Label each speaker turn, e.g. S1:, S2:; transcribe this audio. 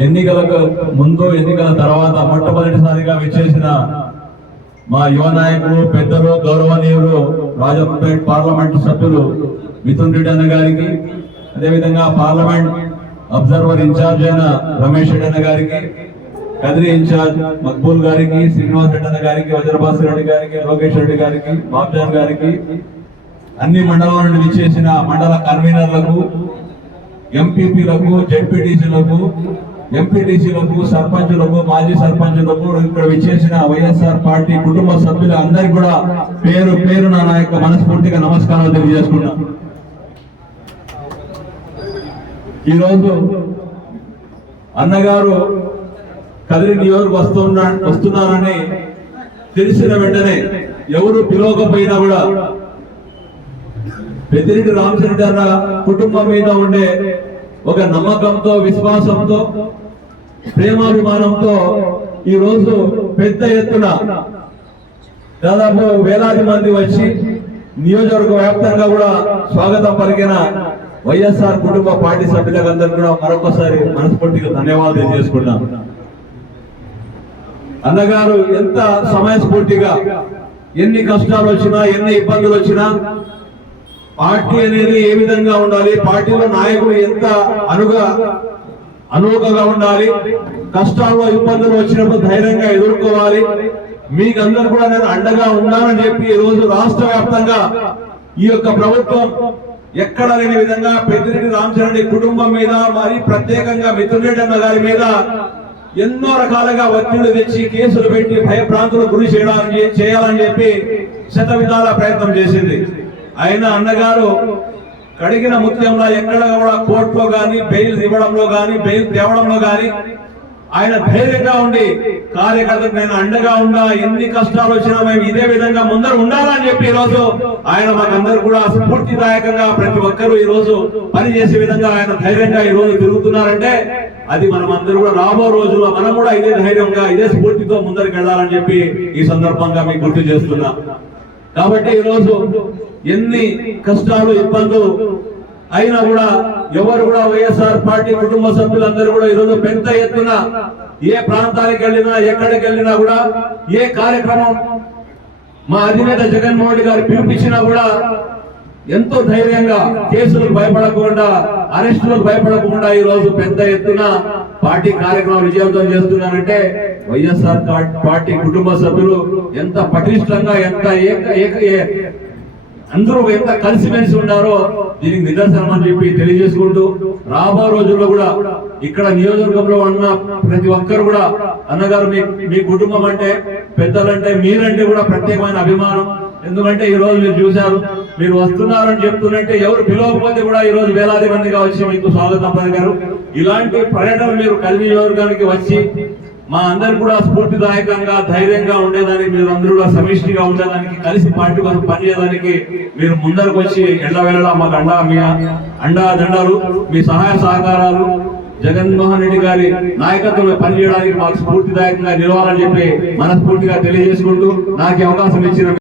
S1: ఎన్నికలకు ముందు ఎన్నికల తర్వాత మొట్టమొదటిసారిగా విచ్చేసిన మా యువ నాయకులు పెద్దలు గౌరవనీయులు రాజంపేట్ పార్లమెంట్ సభ్యులు మిథున్ రెడ్డి అన్న గారికి అదేవిధంగా పార్లమెంట్ అబ్జర్వర్ ఇన్ఛార్జ్ అయిన రమేష్ రెడ్డి అన్న గారికి కదిరి ఇన్ఛార్జ్ మక్బూల్ గారికి శ్రీనివాస్ రెడ్డి అన్న గారికి వజ్రభాస్ రెడ్డి గారికి లోకేష్ రెడ్డి గారికి బాబ్జాన్ గారికి అన్ని మండలాల నుండి విచ్చేసిన మండల కన్వీనర్లకు ఎంపీపీలకు జెడ్పీటీసీలకు ఎంపీటీసీలకు సర్పంచులకు మాజీ సర్పంచులకు ఇక్కడ విచ్చేసిన వైఎస్ఆర్ పార్టీ కుటుంబ సభ్యులు అందరికీ కూడా పేరు పేరు నా యొక్క మనస్ఫూర్తిగా నమస్కారాలు తెలియజేసుకున్నా ఈరోజు అన్నగారు కదిరి నియోజక వస్తున్నా వస్తున్నారని తెలిసిన వెంటనే ఎవరు పిలవకపోయినా కూడా పెద్దిరెడ్డి రామచంద్ర అన్న కుటుంబం మీద ఉండే ఒక నమ్మకంతో విశ్వాసంతో ప్రేమాభిమానంతో ఈ రోజు పెద్ద ఎత్తున దాదాపు వేలాది మంది వచ్చి నియోజకవర్గ వ్యాప్తంగా కూడా స్వాగతం పలికిన వైఎస్ఆర్ కుటుంబ పార్టీ సభ్యులందరూ కూడా మరొకసారి మనస్ఫూర్తిగా ధన్యవాదాలు తెలియజేసుకున్నాం అన్నగారు ఎంత సమయస్ఫూర్తిగా ఎన్ని కష్టాలు వచ్చినా ఎన్ని ఇబ్బందులు వచ్చినా పార్టీ అనేది ఏ విధంగా ఉండాలి? పార్టీలో నాయకులు ఎంత అనుగా అనువుగా ఉండాలి? కష్టాల్లో ఇబ్బందులు వచ్చినప్పుడు ధైర్యంగా ఎదుర్కోవాలి. మీకందరు కూడా నేను అండగా ఉన్నానని చెప్పి ఈ రోజు రాష్ట్ర వ్యాప్తంగా ఈ యొక్క ప్రభుత్వం ఎక్కడ లేని విధంగా పెద్దిరెడ్డి రామచరణ్ కుటుంబం మీద మరి ప్రత్యేకంగా మిథున్ అన్న గారి మీద ఎన్నో రకాలుగా ఒత్తిళ్ళు తెచ్చి కేసులు పెట్టి భయభ్రాంతులకు గురి చేయడానికి చేయాలని చెప్పి శత విధాల ప్రయత్నం చేసింది. ఆయన అన్నగారు కడిగిన ముత్యంలో ఎక్కడ కూడా కోర్టులో కానీ బెయిల్ ఇవ్వడంలో కానీ బెయిల్ తేవడంలో కానీ ఆయన ధైర్యంగా ఉండి కార్యకర్తకు నేను అండగా ఉండా ఎన్ని కష్టాలు వచ్చినా మేము ఇదే విధంగా ముందర ఉండాలని చెప్పి ఈ రోజు ఆయన మాకందరూ కూడా స్ఫూర్తిదాయకంగా ప్రతి ఒక్కరూ ఈ రోజు పని చేసే విధంగా ఆయన ధైర్యంగా ఈ రోజు తిరుగుతున్నారంటే అది మనం అందరూ కూడా రాబో రోజుల్లో మనం కూడా ఇదే ధైర్యంగా ఇదే స్ఫూర్తితో ముందరికి వెళ్ళాలని చెప్పి ఈ సందర్భంగా మీకు గుర్తు చేస్తున్నా. కాబట్టి ఈరోజు ఎన్ని కష్టాలు ఇబ్బందులు అయినా కూడా ఎవరు కూడా వైఎస్ఆర్ పార్టీ కుటుంబ సభ్యులందరూ కూడా ఈరోజు పెద్ద ఎత్తున ఏ ప్రాంతానికి వెళ్ళినా ఎక్కడికి వెళ్ళినా కూడా ఏ కార్యక్రమం మా అధినేత జగన్మోహన్ రెడ్డి గారు పిలిపించినా కూడా ఎంతో ధైర్యంగా కేసులకు భయపడకుండా అరెస్టులకు భయపడకుండా ఈ రోజు పెద్ద ఎత్తున పార్టీ కార్యక్రమం విజయవంతం చేస్తున్నారంటే వైఎస్ఆర్ పార్టీ కుటుంబ సభ్యులు ఎంత పటిష్టంగా ఎంత ఏక ఏక ఏ- అందరూ ఎంత కలిసిమెలిసి ఉన్నారో దీనికి నిదర్శనం అని చెప్పి తెలియజేసుకుంటూ రాబో రోజుల్లో కూడా ఇక్కడ నియోజకవర్గంలో ఉన్న ప్రతి ఒక్కరు కూడా అన్నగారు మీ మీ కుటుంబం అంటే పెద్దలంటే మీరంటే కూడా ప్రత్యేకమైన అభిమానం. ఎందుకంటే ఈ రోజు మీరు చూశారు మీరు వస్తున్నారని చెప్తున్నట్టే ఎవరు పిలవకపోతే కూడా ఈ రోజు వేలాది మందిగా వచ్చి మీకు స్వాగతం గారు ఇలాంటి పర్యటన మీరు కలిగి నియోజకవర్గానికి వచ్చి మా అందరు కూడా స్ఫూర్తిదాయకంగా ధైర్యంగా ఉండేదానికి మీరు అందరూ కూడా సమిష్టిగా ఉండేదానికి కలిసి పార్టీ కోసం పనిచేయడానికి మీరు ముందరకు వచ్చి ఎండ వెళ్ళడం మాకు అండా మీ అండా దండాలు మీ సహాయ సహకారాలు జగన్మోహన్ రెడ్డి గారి నాయకత్వంలో పనిచేయడానికి మాకు స్ఫూర్తిదాయకంగా నిలవాలని చెప్పి మనస్ఫూర్తిగా తెలియజేసుకుంటూ నాకు అవకాశం ఇచ్చిన